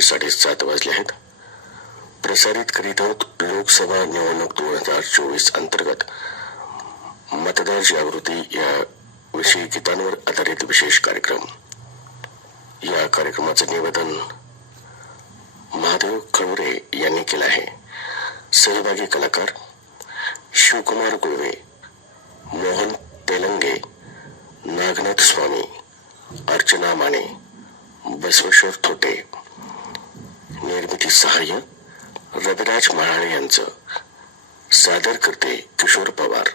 दुपारचे साडेसात वाजले आहेत. प्रसारित करीत आहोत लोकसभा निवडणूक दोन हजार चोवीस अंतर्गत. मतदार जागृती या विषयी गीतांवर आधारित विशेष कार्यक्रम. या कार्यक्रमाचं निवेदन महादेव खळुरे यांनी केलं आहे. सहभागी कलाकार शिवकुमार गुळवे मोहन तेलंगे नागनाथ स्वामी अर्चना माने बसवेश्वर थोटे निर्मिती सहाय्य रविराज महाळे यांचं. सादर करते किशोर पवार.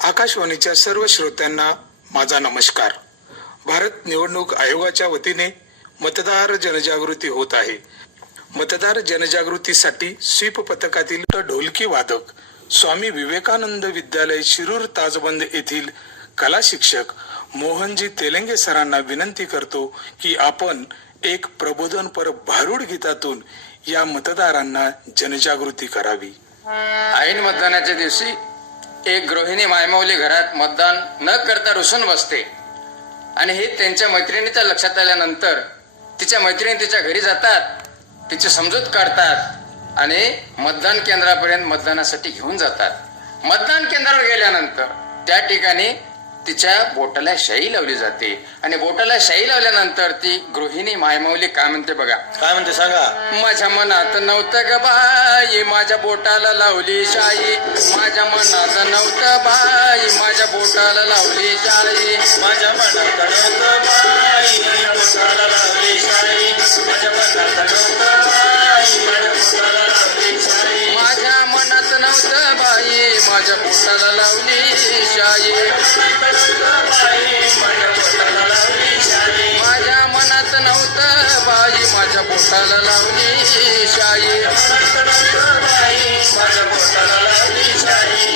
आकाशवाणीच्या सर्व श्रोत्यांना माझा नमस्कार. भारत निवडणूक आयोगाच्या वतीने मतदार जनजागृती होत आहे. मतदार जनजागृतीसाठी स्वीप पथकातील ढोलकी वादक स्वामी विवेकानंद विद्यालय शिरूर ताजबंद येथील कला शिक्षक मोहनजी तेलंगे सरांना विनंती करतो की आपण एक प्रबोधनपर भारूड गीतातून या मतदारांना जनजागृती करावी. ऐन मतदानाच्या दिवशी एक गृहिणी मायमावली घरात मतदान न करता रुसून बसते. आणि हे त्यांच्या मैत्रिणीच्या लक्षात आल्यानंतर तिच्या मैत्रिणी तिच्या घरी जातात तिची समजूत काढतात आणि मतदान केंद्रापर्यंत मतदानासाठी घेऊन जातात. मतदान केंद्रावर गेल्यानंतर त्या ठिकाणी तिच्या बोटाला शाई लावली जाते. आणि बोटाला शाई लावल्यानंतर ती गृहिणी मायमावली काय म्हणते बघा? काय म्हणते सांगा? माझ्या मनात नव्हतं ग बाई माझ्या बोटाला लावली शाई. माझ्या मनात नव्हतं बाई माझ्या बोटाला लावली शाई. माझ्या मनात नव्हतं बाई पोटाला लावली शाई. माझ्या मनात नव्हतं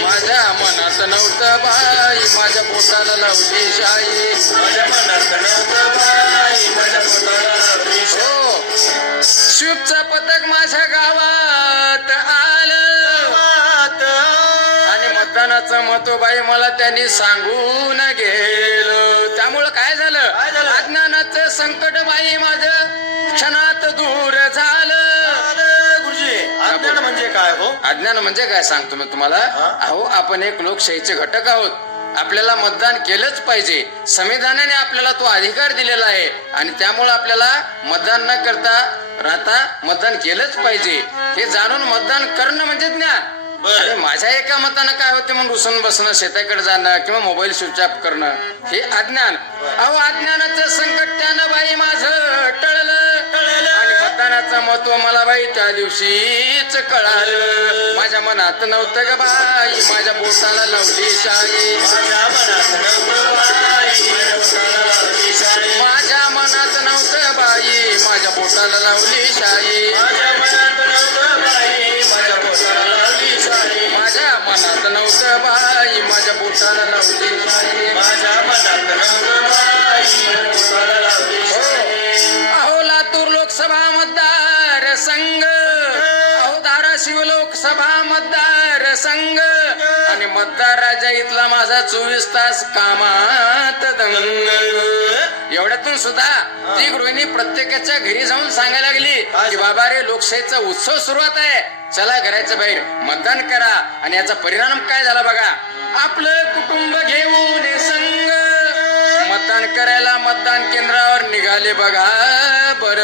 माझ्या पोटाला मनात नव्हतं बाई माझ्या बोटाला लावली शाई माझ्या मनात नव्हतं बाई माझ्या पोटाला लावली शाई. हो शिवचं पथक माझ्या गावात आलं. आणि मतदानाचं महत्त्व बाई मला त्यांनी सांगून गेलं. त्यामुळं काय झालं? काय झालं? अज्ञानाचं संकट काय हो? अज्ञान म्हणजे काय सांगतो मी तुम्हाला? अहो आपण एक लोकशाहीचे घटक आहोत. आपल्याला मतदान केलंच पाहिजे. संविधानाने आपल्याला तो अधिकार दिलेला आहे. आणि त्यामुळे आपल्याला मतदान न करता राहता मतदान केलंच पाहिजे. हे जाणून मतदान करणं म्हणजे ज्ञान. माझ्या एका मतानं काय होते म्हणून रुसून बसणं शेताकडे जाणं किंवा मोबाईल स्विच ऑफ करणं हे अज्ञान. अहो अज्ञानाचं संकट त्यानं बाई माझं टळलं. महत्त्व मला बाई त्या दिवशीच कळालं. माझ्या मनात नव्हतं ग बाई माझ्या बोटाला लावली शाई माझ्या मनात नव्हतं माझ्या मनात नव्हतं बाई माझ्या बोटाला लावली शाई माझ्या मनात लोकसभा मतदार संघ आणि मतदार राजा इथला माझा चोवीस तास कामात दंग. एवढ्यातून सुद्धा ती गृहिणी प्रत्येकाच्या घरी जाऊन सांगायला लागली की बाबा रे लोकशाहीचा उत्सव सुरुवात आहे. चला घराच्या बाहेर मतदान करा. आणि याचा परिणाम काय झाला बघा? आपलं कुटुंब घेऊन करायला मतदान केंद्रावर निघाले बघा बर.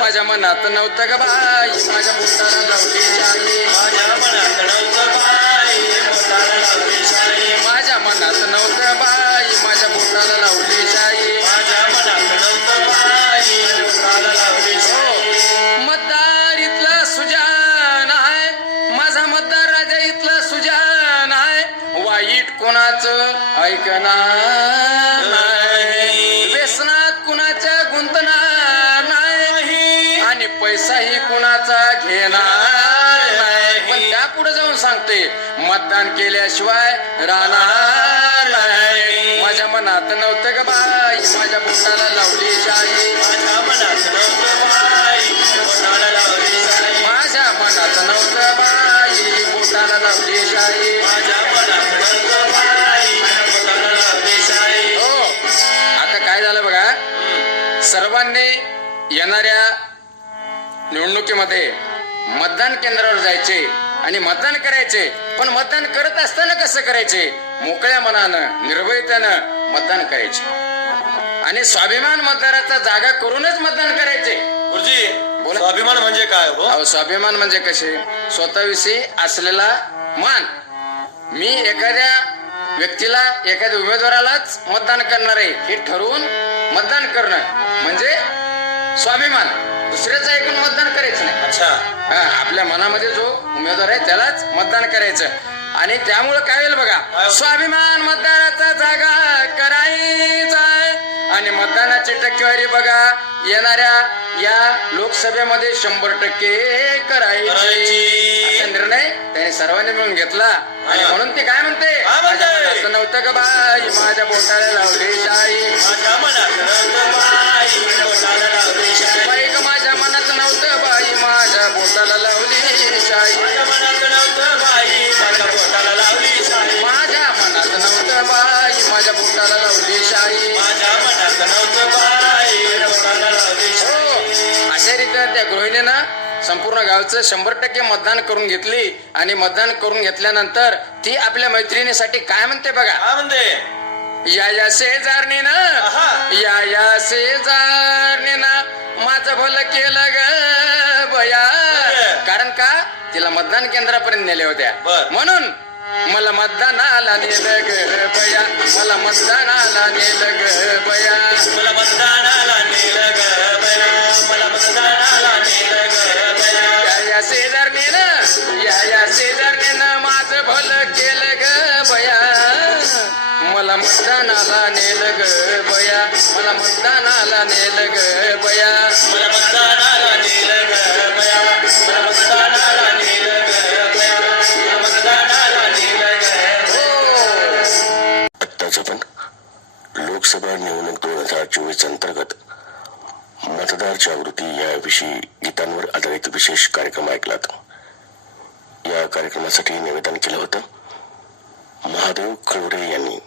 माझ्या मनात नव्हतं ग बाई. माझ्या बोटाला लावली शाई माझ्या मनात नव्हतं बाई. माझ्या मनात नव्हतं बाई. माझ्या लावली शाई माझ्या मनात नव्हतं बाई. पोटाला लावली शाई मतदार इथला सुजान आहे. माझा मतदार राजा इथला सुजान आहे. वाईट कोणाचं? ऐकणार सांगते मतदान केल्याशिवाय राहणार नाही. माझ्या मनात नव्हतं ग बाई माझ्या बोटाला लावली शाई माझ्या मनात नव्हतं बाई पोटाला लावली शाई माझ्या मनात नव्हतं बाई लावली माझ्या मनात नव्हतं बाई पोटाला लावली शाई हो आता काय झालं बघा? सर्वांनी येणाऱ्या निवडणुकीमध्ये मतदान केंद्रावर जायचे. आणि मतदान करायचे. पण मतदान करत असताना कसं करायचे? मोकळ्या मनानं निर्भयतेनं मतदान करायचे. आणि स्वाभिमान मतदाराचा जागा करूनच मतदान करायचे. गुरुजी बोला. स्वाभिमान म्हणजे काय हो? अहो स्वाभिमान म्हणजे कसे? स्वतःविषयी असलेला मान. मी एखाद्या व्यक्तीला एखाद्या उमेदवारालाच मतदान करणार आहे हे ठरवून मतदान करणं म्हणजे स्वाभिमान. दुसऱ्याचं ऐकून मतदान करायचं नाही. अच्छा. हा, आपल्या मनामध्ये जो उमेदवार आहे त्यालाच मतदान करायचं. आणि त्यामुळं काय होईल बघा? स्वाभिमान मतदाराचा जागा करायचा आणि मतदानाची टक्केवारी बघा येणाऱ्या या लोकसभेमध्ये शंभर टक्के करायची. करायची. असा निर्णय त्याने सर्वांनी मिळून घेतला. आणि हा. म्हणून ते काय म्हणते? काय म्हणते? माझ्या मनात नव्हतं का बाई? माझ्या बोटाला लावली शाई. माझ्या मनात नव्हतं बाई. बोटाला माझ्या बोटाला लावली शाई माझ्या मनात नव्हतं. हो. अशा रीतीने त्या गृहिणीनं संपूर्ण गावचं शंभर टक्के मतदान करून घेतली. आणि मतदान करून घेतल्यानंतर ती आपल्या मैत्रिणीसाठी काय म्हणते बघा? काय म्हणते? या या शेजारणीनं आहा. या या शेजारणीनं माझं भलं केलं ग बया. कारण का? तिला मतदान केंद्रापर्यंत नेले होत्या. म्हणून मला मतदानाला नेलं ग बया. मला मतदानाला नेलं ग बया. लोकसभा निवडणूक दोन हजार चोवीस अंतर्गत मतदार जागृती याविषयी गीतांवर आधारित विशेष कार्यक्रम ऐकलात. या कार्यक्रमासाठी निवेदन केलं होतं. महादेव खळवरे यांनी.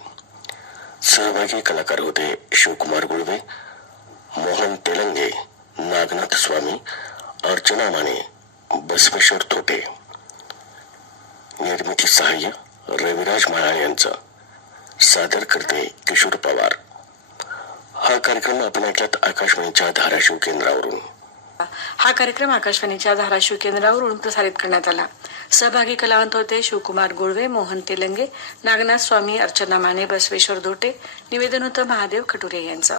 सहभागी कलाकार होते शिवकुमार गुळवे मोहन तेलंगे नागनाथ स्वामी अर्चना माने बसवेश्वर थोटे निर्मिती सहाय्य रविराज महाळ यांचं. सादर करते किशोर पवार. हा कार्यक्रम आपण ऐकलात आकाशवाणीच्या धाराशिव केंद्रावरून. हा कार्यक्रम आकाशवाणीच्या धाराशिव केंद्रावरून प्रसारित करण्यात आला. सहभागी कलावंत होते शिवकुमार गुळवे मोहन तेलंगे नागनाथ स्वामी अर्चना माने बसवेश्वर धोटे निवेदन होतं महादेव खटुरे यांचं.